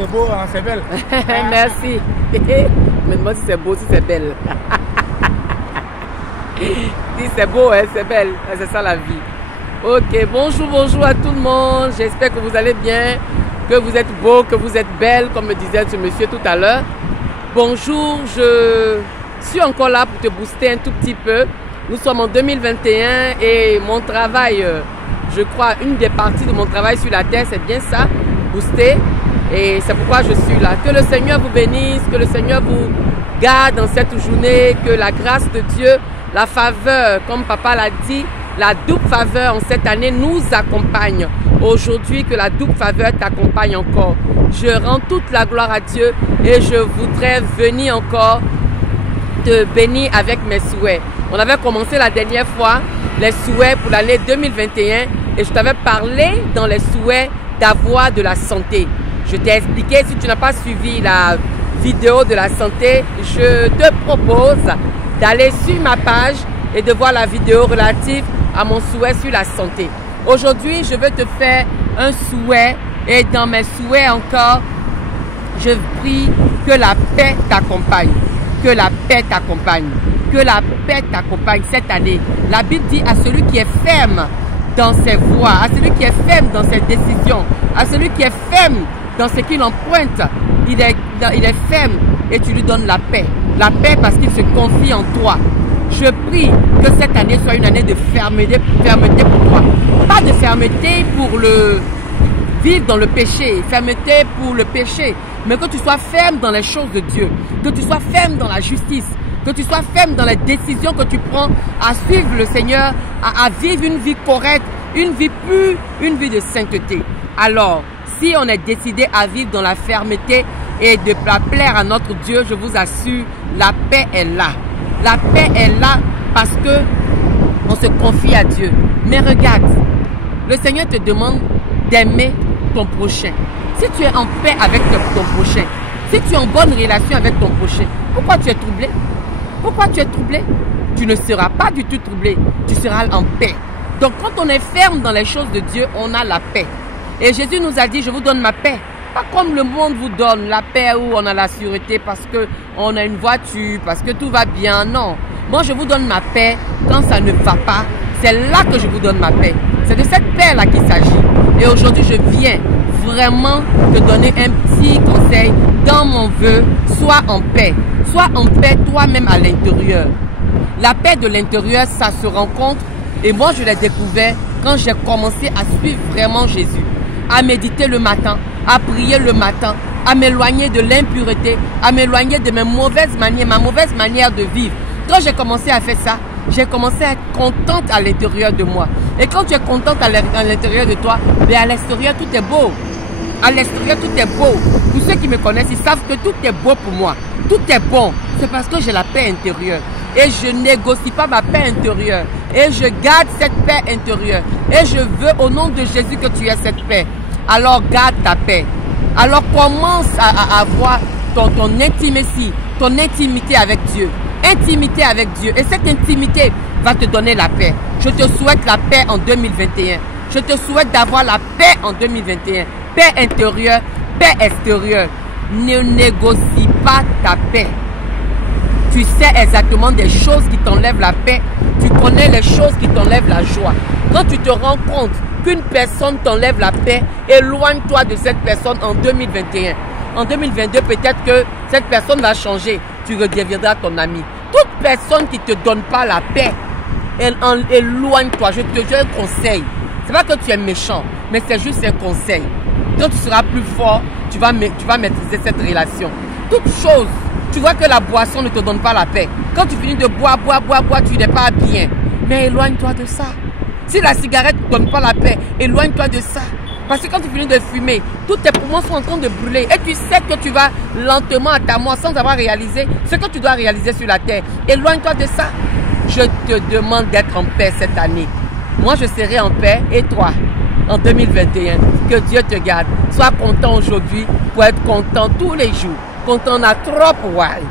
c'est beau, hein, c'est belle. Merci. Me demande si c'est beau, si c'est belle. Si c'est beau, hein, c'est belle. C'est ça la vie. Ok, bonjour à tout le monde. J'espère que vous allez bien, que vous êtes beau, que vous êtes belle, comme me disait ce monsieur tout à l'heure. Bonjour, je suis encore là pour te booster un tout petit peu. Nous sommes en 2021 et mon travail, je crois, une des parties de mon travail sur la terre, c'est bien ça, booster. Et c'est pourquoi je suis là. Que le Seigneur vous bénisse, que le Seigneur vous garde dans cette journée, que la grâce de Dieu, la faveur, comme papa l'a dit, la double faveur en cette année nous accompagne. Aujourd'hui, que la double faveur t'accompagne encore. Je rends toute la gloire à Dieu et je voudrais venir encore te bénir avec mes souhaits. On avait commencé la dernière fois les souhaits pour l'année 2021 et je t'avais parlé dans les souhaits d'avoir de la santé. Je t'ai expliqué, si tu n'as pas suivi la vidéo de la santé, je te propose d'aller sur ma page et de voir la vidéo relative à mon souhait sur la santé. Aujourd'hui, je veux te faire un souhait et dans mes souhaits encore, je prie que la paix t'accompagne. Que la paix t'accompagne. Que la paix t'accompagne cette année. La Bible dit à celui qui est ferme dans ses voies, à celui qui est ferme dans ses décisions, à celui qui est ferme dans ce qu'il emprunte, il est ferme et tu lui donnes la paix. La paix parce qu'il se confie en toi. Je prie que cette année soit une année de fermeté pour toi. Pas de fermeté pour le vivre dans le péché, fermeté pour le péché, mais que tu sois ferme dans les choses de Dieu, que tu sois ferme dans la justice, que tu sois ferme dans les décisions que tu prends à suivre le Seigneur, à vivre une vie correcte, une vie pure, une vie de sainteté. Alors, si on est décidé à vivre dans la fermeté et de plaire à notre Dieu, je vous assure, la paix est là. La paix est là parce que on se confie à Dieu. Mais regarde, le Seigneur te demande d'aimer ton prochain. Si tu es en paix avec ton prochain, si tu es en bonne relation avec ton prochain, pourquoi tu es troublé? Pourquoi tu es troublé? Tu ne seras pas du tout troublé, tu seras en paix. Donc quand on est ferme dans les choses de Dieu, on a la paix. Et Jésus nous a dit, je vous donne ma paix. Pas comme le monde vous donne la paix où on a la sûreté parce qu'on a une voiture, parce que tout va bien. Non, moi je vous donne ma paix quand ça ne va pas. C'est là que je vous donne ma paix. C'est de cette paix-là qu'il s'agit. Et aujourd'hui, je viens vraiment te donner un petit conseil dans mon vœu. Sois en paix. Sois en paix toi-même à l'intérieur. La paix de l'intérieur, ça se rencontre. Et moi, je l'ai découvert quand j'ai commencé à suivre vraiment Jésus. À méditer le matin, à prier le matin, à m'éloigner de l'impureté, à m'éloigner de mes mauvaises manières, ma mauvaise manière de vivre. Quand j'ai commencé à faire ça, j'ai commencé à être contente à l'intérieur de moi. Et quand tu es contente à l'intérieur de toi, bien à l'extérieur, tout est beau. À l'extérieur, tout est beau. Tous ceux qui me connaissent, ils savent que tout est beau pour moi. Tout est bon. C'est parce que j'ai la paix intérieure. Et je négocie pas ma paix intérieure. Et je garde cette paix intérieure. Et je veux au nom de Jésus que tu aies cette paix. Alors garde ta paix. Alors commence à avoir ton intimité avec Dieu. Intimité avec Dieu. Et cette intimité va te donner la paix. Je te souhaite la paix en 2021. Je te souhaite d'avoir la paix en 2021. Paix intérieure, paix extérieure. Ne négocie pas ta paix. Tu sais exactement des choses qui t'enlèvent la paix. Tu connais les choses qui t'enlèvent la joie. Quand tu te rends compte qu'une personne t'enlève la paix, éloigne-toi de cette personne en 2021. En 2022, peut-être que cette personne va changer. Tu redeviendras ton ami. Toute personne qui ne te donne pas la paix, éloigne-toi. Je te donne un conseil. Ce n'est pas que tu es méchant, mais c'est juste un conseil. Quand tu seras plus fort, tu vas maîtriser cette relation. Toute chose, tu vois que la boisson ne te donne pas la paix. Quand tu finis de boire, tu n'es pas bien. Mais éloigne-toi de ça. Si la cigarette ne te donne pas la paix, éloigne-toi de ça. Parce que quand tu finis de fumer, tous tes poumons sont en train de brûler. Et tu sais que tu vas lentement à ta mort sans avoir réalisé ce que tu dois réaliser sur la terre. Éloigne-toi de ça. Je te demande d'être en paix cette année. Moi, je serai en paix. Et toi, en 2021, que Dieu te garde. Sois content aujourd'hui pour être content tous les jours. Content à trop, ouais.